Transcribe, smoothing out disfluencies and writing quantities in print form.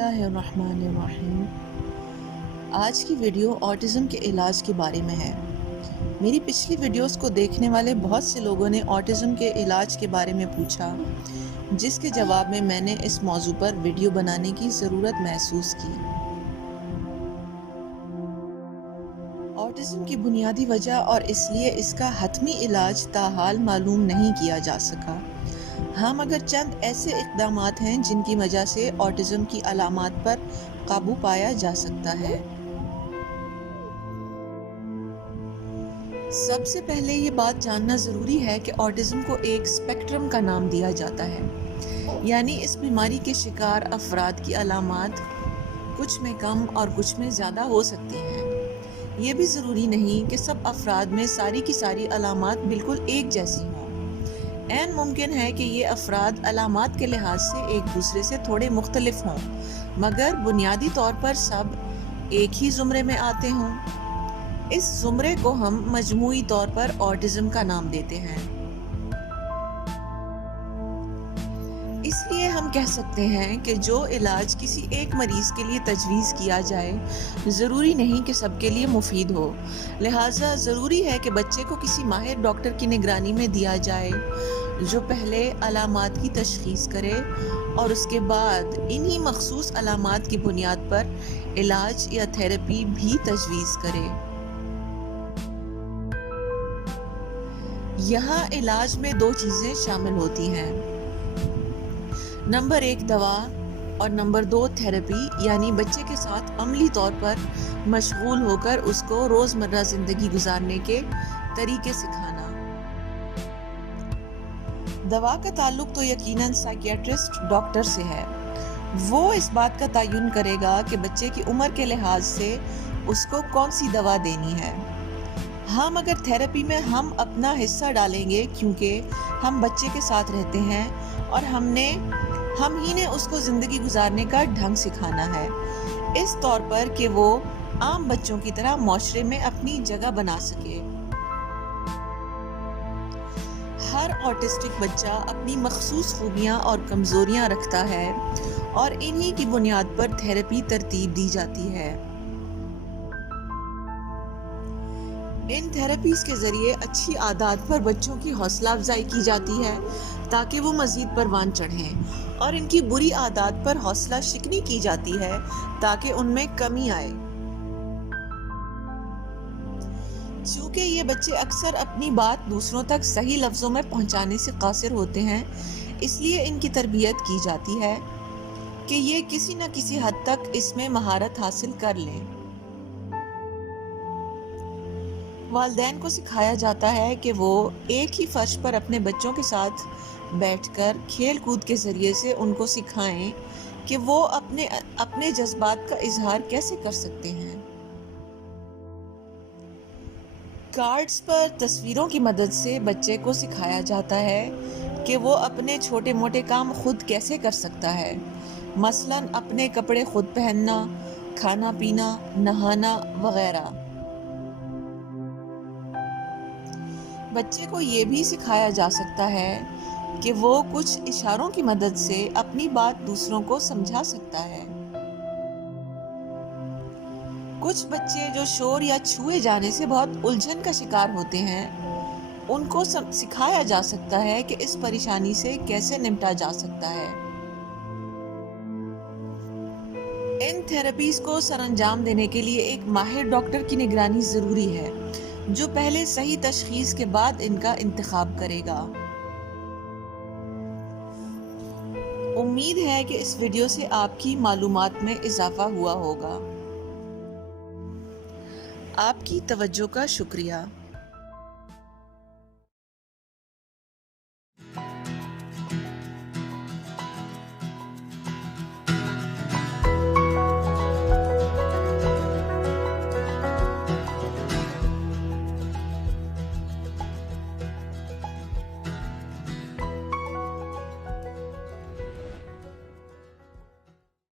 बिस्मिल्लाहिर्रहमानिर्रहीम। आज की वीडियो ऑटिज़म के इलाज के बारे में है। मेरी पिछली वीडियोस को देखने वाले बहुत से लोगों ने ऑटिज़म के इलाज के बारे में पूछा, जिसके जवाब में मैंने इस मौजू पर वीडियो बनाने की ज़रूरत महसूस की। ऑटिज़म की बुनियादी वजह और इसलिए इसका हतमी इलाज ताहाल मालूम नहीं किया जा सका। हाँ, मगर चंद ऐसे इक़दामात हैं जिनकी वजह से ऑटिज़म की अलामात पर काबू पाया जा सकता है। सबसे पहले ये बात जानना ज़रूरी है कि ऑटिज़म को एक स्पेक्ट्रम का नाम दिया जाता है, यानी इस बीमारी के शिकार अफराद की अलामात कुछ में कम और कुछ में ज़्यादा हो सकती हैं। ये भी ज़रूरी नहीं कि सब अफराद में सारी की सारी अलामात बिल्कुल एक जैसी हों। ऐन मुमकिन है कि ये अफराद अलामात के लिहाज से एक दूसरे से थोड़े मुख्तलिफ हों, मगर बुनियादी तौर पर सब एक ही ज़ुमरे में आते हों। इस ज़ुमरे को हम मजमूई तौर पर ऑटिज़म का नाम देते हैं। इसलिए हम कह सकते हैं कि जो इलाज किसी एक मरीज़ के लिए तजवीज़ किया जाए, ज़रूरी नहीं कि सबके लिए मुफीद हो। लिहाजा ज़रूरी है कि बच्चे को किसी माहिर डॉक्टर की निगरानी में दिया जाए, जो पहले अलामात की तशख़ीस करे और उसके बाद इन्हीं मखसूस अलामात की बुनियाद पर इलाज या थेरेपी भी तजवीज़ करे। यहाँ इलाज में दो चीज़ें शामिल होती हैं, नंबर 1 दवा और नंबर 2 थेरेपी, यानी बच्चे के साथ अमली तौर पर मशगूल होकर उसको रोज़मर्रा ज़िंदगी गुजारने के तरीके सिखाना। दवा का ताल्लुक तो यकीनन साइकियाट्रिस्ट डॉक्टर से है। वो इस बात का तयन करेगा कि बच्चे की उम्र के लिहाज से उसको कौन सी दवा देनी है। हाँ, मगर थेरेपी में हम अपना हिस्सा डालेंगे, क्योंकि हम बच्चे के साथ रहते हैं और हम ही ने उसको ज़िंदगी गुजारने का ढंग सिखाना है, इस तौर पर कि वो आम बच्चों की तरह माशरे में अपनी जगह बना सके। हर ऑटिस्टिक बच्चा अपनी मखसूस खूबियाँ और कमज़ोरियाँ रखता है और इन्हीं की बुनियाद पर थेरेपी तरतीब दी जाती है। इन थेरेपीज़ के ज़रिए अच्छी आदत पर बच्चों की हौसला अफजाई की जाती है ताकि वो मज़ीद परवान चढ़ें, और इनकी बुरी आदत पर हौसला शिकनी की जाती है ताकि उनमें कमी आए। चूँकि ये बच्चे अक्सर अपनी बात दूसरों तक सही लफ्ज़ों में पहुँचाने से कासिर होते हैं, इसलिए इनकी तरबियत की जाती है कि ये किसी न किसी हद तक इसमें महारत हासिल कर लें। वालिदैन को सिखाया जाता है कि वो एक ही फर्श पर अपने बच्चों के साथ बैठकर खेल कूद के ज़रिए से उनको सिखाएं कि वो अपने जज्बात का इजहार कैसे कर सकते हैं। कार्ड्स पर तस्वीरों की मदद से बच्चे को सिखाया जाता है कि वो अपने छोटे मोटे काम खुद कैसे कर सकता है, मसलन अपने कपड़े खुद पहनना, खाना पीना, नहाना वगैरह। बच्चे को ये भी सिखाया जा सकता है कि वो कुछ इशारों की मदद से अपनी बात दूसरों को समझा सकता है। कुछ बच्चे जो शोर या छुए जाने से बहुत उलझन का शिकार होते हैं, उनको सिखाया जा सकता है कि इस परेशानी से कैसे निपटा जा सकता है। इन थेरेपीज़ को सरअंजाम देने के लिए एक माहिर डॉक्टर की निगरानी ज़रूरी है, जो पहले सही तशखीस के बाद इनका इंतखाब करेगा। उम्मीद है कि इस वीडियो से आपकी मालूमात में इजाफा हुआ होगा। आपकी तवज्जो का शुक्रिया।